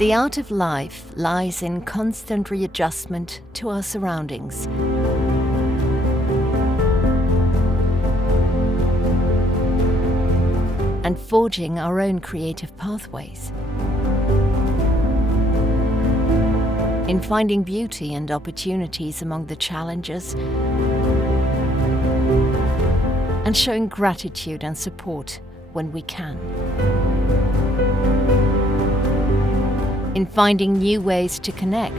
The art of life lies in constant readjustment to our surroundings. And forging our own creative pathways. In finding beauty and opportunities among the challenges, and showing gratitude and support when we can. In finding new ways to connect.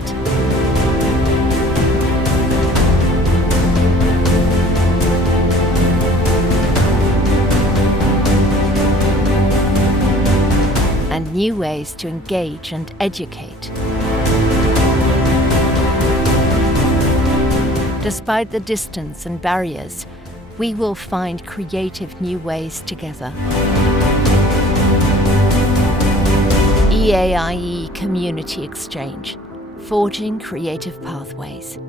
And new ways to engage and educate. Despite the distance and barriers, we will find creative new ways together. EAIE Community Exchange, forging creative pathways.